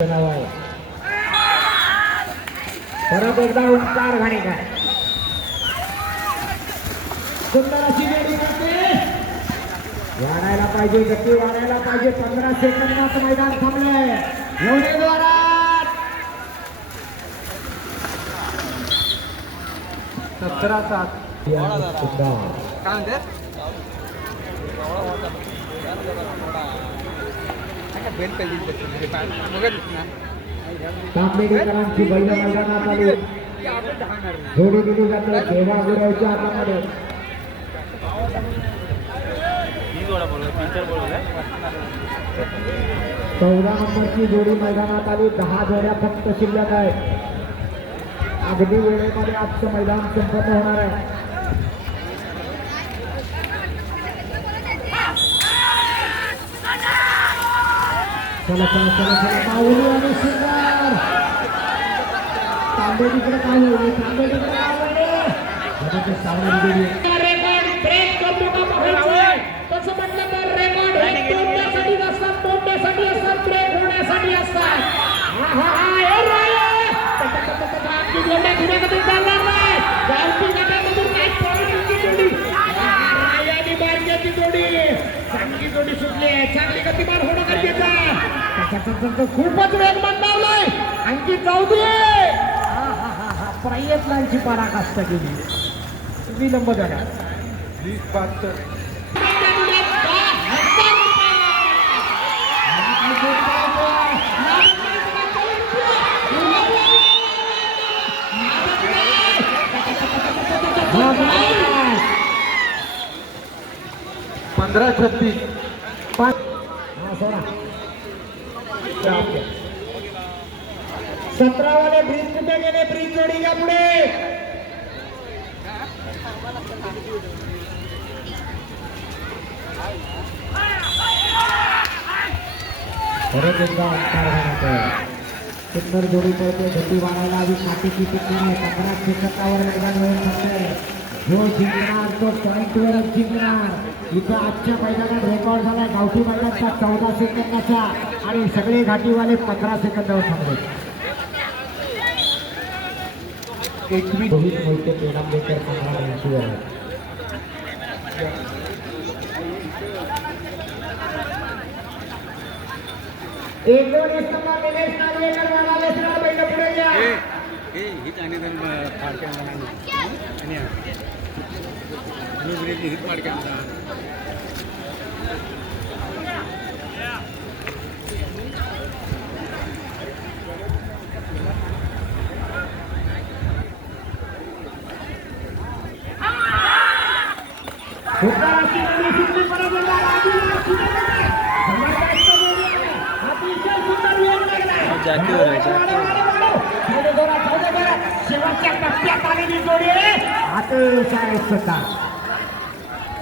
परत एकदा ओंकार घाणेकर सुंदर अशी वेळी वाढायला पाहिजे, गती वाढायला पाहिजे. 15 सेकंदात मैदान थांबले. एवढे जोरात 17-7 तांबेकरांची बैल मैदानात आली. जोडी दिली जाते देवा गुरावच्या हातामध्ये. 14 नंबरची जोडी मैदानात आली. 10 जोड्या फक्त शिल्लक आहेत. अगदी वेळेमध्ये आजचं मैदान संपन्न होणार आहे. चला चला चला चला पावली आणि सुंदर तांबेडीकडे काय होईल, तांबेडीकडे काय होईल सावळी दिली. रेकॉर्ड ब्रेक करतो का बघायचं. तसं म्हटलं तर रेकॉर्ड हे तोडण्यासाठी असतात, तोडण्यासाठी असतात, ब्रेक होण्यासाठी असतात. जोड्या धुण्यामध्ये चालणार नाही. गावठी गटामधून काही पळण्याची जोडी, रायानी मारण्याची जोडी, चांगली जोडी सुटली आहे. चांगली गतिमान होणं गरजेचं आहे. खूपच वेगवान धावलाय अंकित चौधरी. प्रयत्नांची पराकाष्ठा केली. विलंब झाला. 20-72 15-36 17 वाले ब्रिज कुठे गेले. ब्रिज जोडी का पुढे. परत एकदा अंकार घालतोय. सुंदर जोडी पडते. गती वाढायला हवी. काटेची टिकणार आहे. 15 सेकंदावर मैदान होऊन जाते. जो जिंकणार तो पॉईंटवरच जिंकणार. इथं आजच्या मैदानात रेकॉर्ड झालाय गावठी मैदानचा 14 सेकंदाचा आणि सगळे घाटीवाले 15 सेकंदावर थांबले. 21 रोहित मोहिते पेडांबेकर 15 इंचीवर आहे. एक दोन इस्तमा निलेश नागवेकर म्हणाले सर बैल पुढे घ्या. हिट आणि फाडक्यांना हिट फाडक्यांना शेवटच्या टप्प्यात आलेली जोडी अतिशय सुंदर.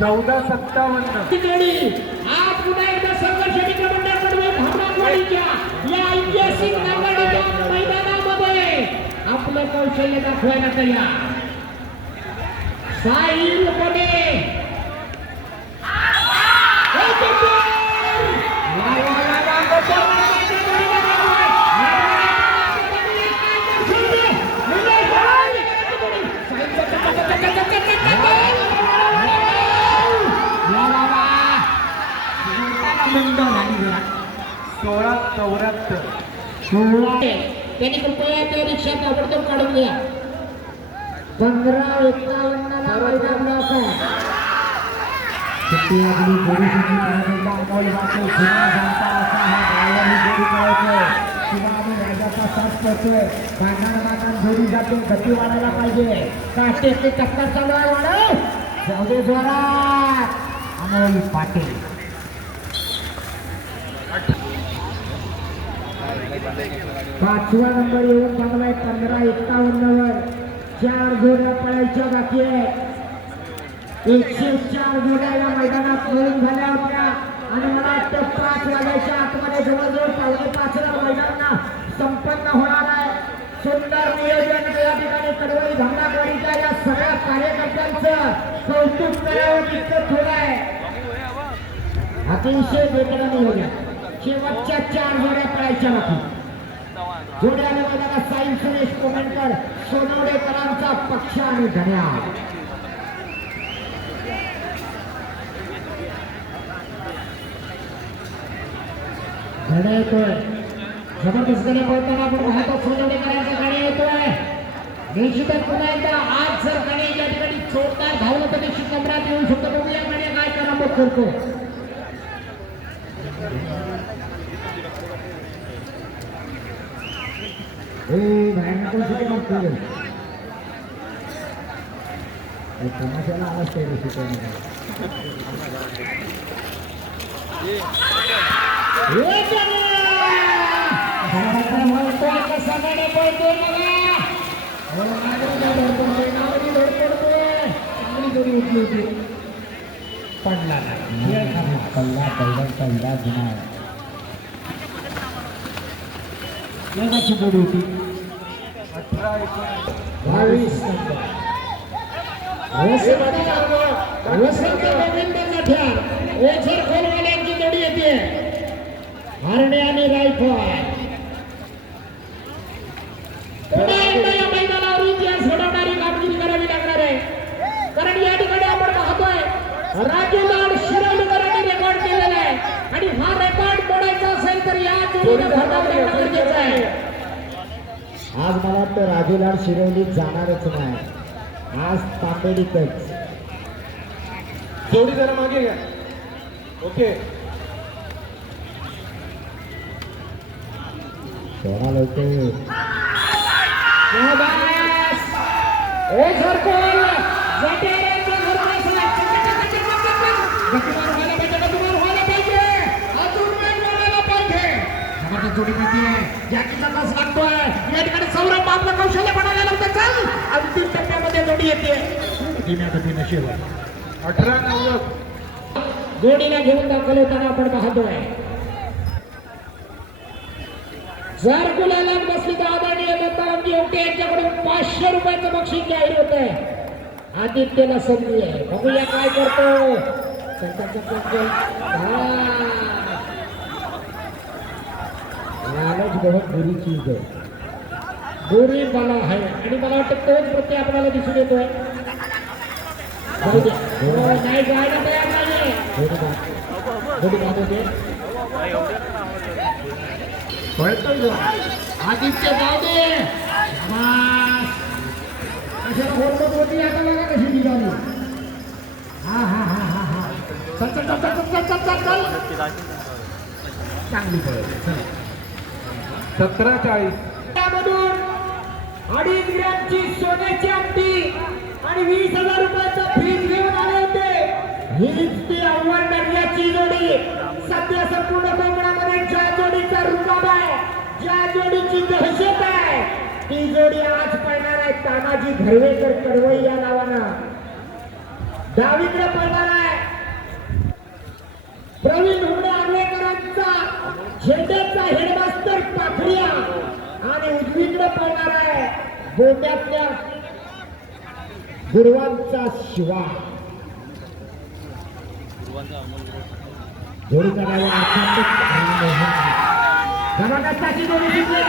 14-57 जोडी आज पुन्हा एकदा संघर्ष मित्रमंडळाकडे भावनावाडीच्या या ऐतिहासिक नागवाडीच्या मैदानामध्ये आपलं कौशल्य दाखवायला तयार. साहिल कोणे त्यांनी कृपया त्या रिक्षा ताबडतोब काढून घ्या. 15-51 जोडी जाते. गती वाढायला पाहिजे. काष्टेचे चक्कर चालू आहे. वाढव जाऊ जोरात. अमोल पाटील 5वा नंबर येऊन थांबलाय. 15-51 वर 4 जोड्या पळायच्या बाकी आहेत. 104 जोड्या या मैदानात मिळून झाल्या होत्या आणि मला वाटतं 5 वाजायच्या आतमध्ये जवळजवळ 4:45 मैदानांना संपन्न होणार आहे. सुंदर नियोजन या ठिकाणी कडवळी भांडारवाडीच्या या सगळ्या कार्यकर्त्यांचं कौतुक करावं तितकं थोडं आहे. अतिशय वेगळं नियोजन. शेवटच्या 4 जोड्या पळायच्या बाकी. जोड्याने बघा साई सुरेश कोमेंकर सोनवडेकरांचा पक्ष आणि धन्या. धन्या येतोय जबरदस्त गणे पळताना आपण पाहतो सोनवडेकरांचा गाडी येतोय. निश्चितच पुन्हा एकदा आज जर गाडी या ठिकाणी जोरदार धावलं तर निश्चित नंबरात येऊ शकतो. बघूया गाडी काय करामत करतो. तमाशाला आवाज काही शिकवणार पडला पडला पडला जुना जोडी होती 22 खोलवाल्यांची जोडी येते. हरणे आणि रायफल पुन्हा एकदा या मैदानावर इतिहास घडवणारी कामगिरी करावी लागणार आहे. कारण या ठिकाणी आपण पाहतोय राजू लाड शिरोडकरांनी रेकॉर्ड केलेला आहे आणि हा रेकॉर्ड मोडायचा असेल तर या जोडीने घडवणे गरजेचं आहे. आज मला वाटतं राजू लाड शिरवलीत जाणारच नाही. आज तातडीतच जोडी जरा मागे घ्या. ओके सोडा लवकर ओ झरकोल जटेरांचा घरवास गतिमान व्हायला पाहिजे. गतिमान व्हायला पाहिजे. अजून वेग वाढायला पाहिजे. जबरदस्त जोडी मिळते. जॅकीचा तास लागतोय. या ठिकाणी सौरभ आपलं कौशल्य बनायला लागतं. चल अंतिम टप्प्यामध्ये जोडी येते. धीम्या गतीने शेवट 18-90 जोडीला घेऊन दाखल होताना आपण पाहतोय. जर गुलाला बसली तर आदरणीय दत्तारामजी होते यांच्याकडून 500 रुपयाचं बक्षीस जाहीर होत आहे. आदित्यला संधी आहे. बघूया काय करतो. लालच बहुत बुरी चीज आहे. बुरी मला आहे आणि मला वाटतं तोच प्रत्यय आपल्याला दिसून येतोय. नाही जायला तयार नाही. आदित्य जाऊ दे. कशाला होत होती आता बघा कशी निघाली. हा हा हा हा हा चल चल चल चल चल चल चल चांगली पळत. 17-40 त्यामधून 2.5 ग्रॅमची सोन्याची अंगठी आणि 20,000 रुपयाचा फ्रीज घेऊन आले होते. हीच ती आव्हान दर्जाची जोडी. सध्या संपूर्ण कोकणामध्ये ज्या जोडीचा रुबाब आहे, ज्या जोडीची दहशत आहे, ती जोडी आज पळणार आहे तानाजी घरवेकर कडवई या नावानं. डावीकडे पळणार आहे प्रवीण हुंडे आर्वेकरांचा झेंड्याचा हेडमास्टर पाखरिया आणि उजवीकडे पळणार आहे गोट्यातल्या गुरुवांचा शिवा. जोडीचा जबरदस्ताची जोडी जिंकली.